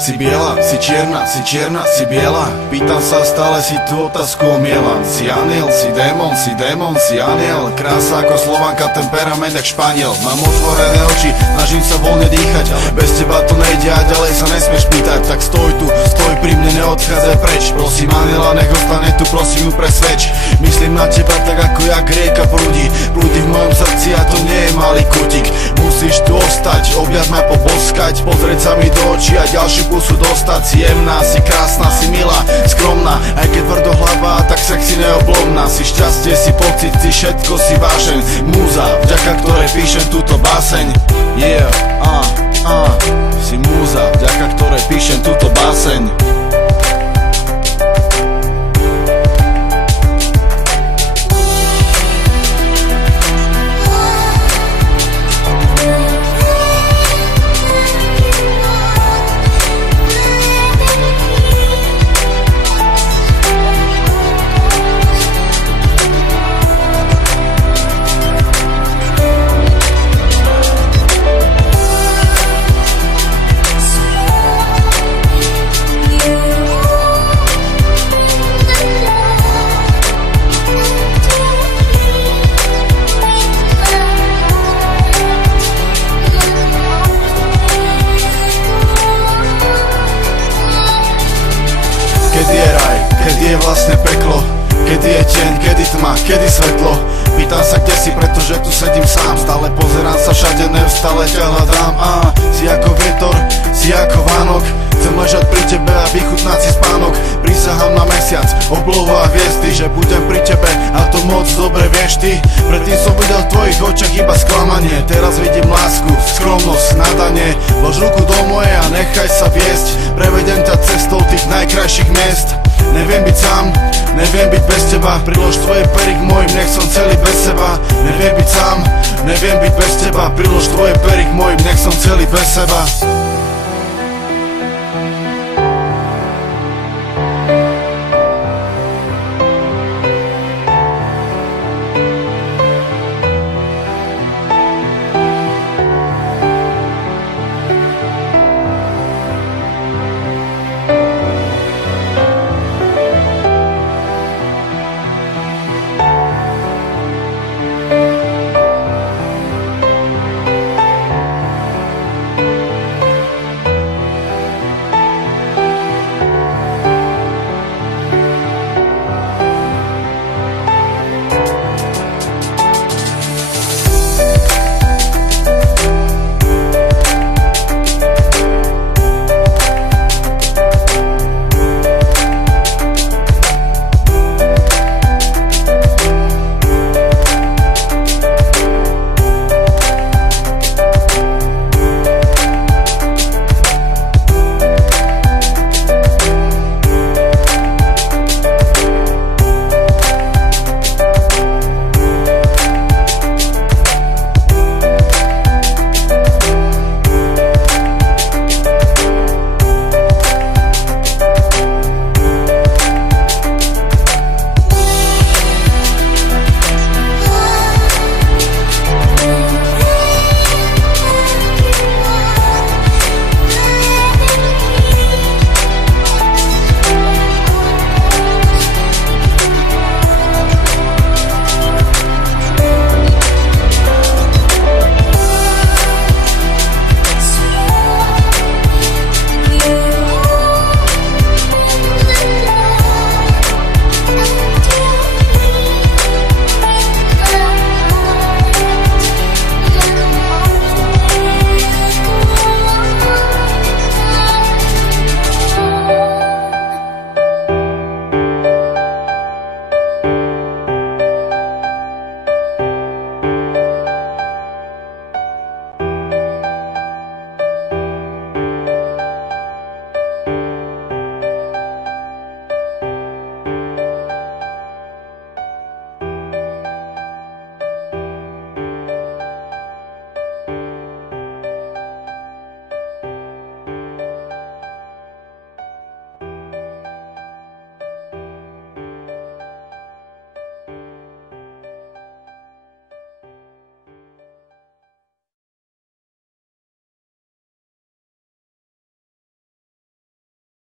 Si biela, si čierna, si biela. Pýtam sa stále, si tú otázku omielam. Si aniel, si démon, si aniel. Krása ako Slovanka, temperament jak Španiel. Mám otvorené oči, snažím sa voľne dýchať, ale bez teba to nejde a ďalej sa nesmieš pýtať. Tak stoj tu, stoj pri mne, neodchádzaj preč. Prosím aniela, nech ostane tu, prosím ju presvedč. Myslím na teba tak ako jak rieka prúdi. Prúdi v mojom srdci a to nie je malý kutik. Musíš tu ostať, objať ma, poboskať, pozrieť sa mi do očí a ďalšiu pusu dostať. Si jemná, si krásna, si milá, skromná, aj keď tvrdohlavá, tak sexy neoblomná. Si šťastie, si pocit, si všetko, si vášeň. Múza, vďaka ktorej píšem túto báseň. Yeah, si múza, vďaka ktorej píšem túto báseň. Kedy je raj, kedy je vlastne peklo, kedy je deň, kedy tma, kedy svetlo. Pýtam sa, kde si, pretože tu sedím sám. Stále pozerám sa všade, neustále ťa hľadám. Si ako vietor, si ako Vánok. Chcem ležať pri tebe a vychutnať si spánok. Prisahám na mesiac, oblohu a hviezdy, že budem pri tebe a to moc dobre vieš ty. Predtým som videl v tvojich očiach iba sklamanie, teraz vidím lásku, skromnosť, nadanie. Lož ruku do mojej a nechaj sa viesť, prevedem ťa cestou tých najkrajších miest. Neviem byť sám, neviem byť bez teba, prilož tvoje pery k mojim, nech som celý bez seba. Neviem byť sám, neviem byť bez teba, prilož tvoje pery k mojim, nech som celý bez seba.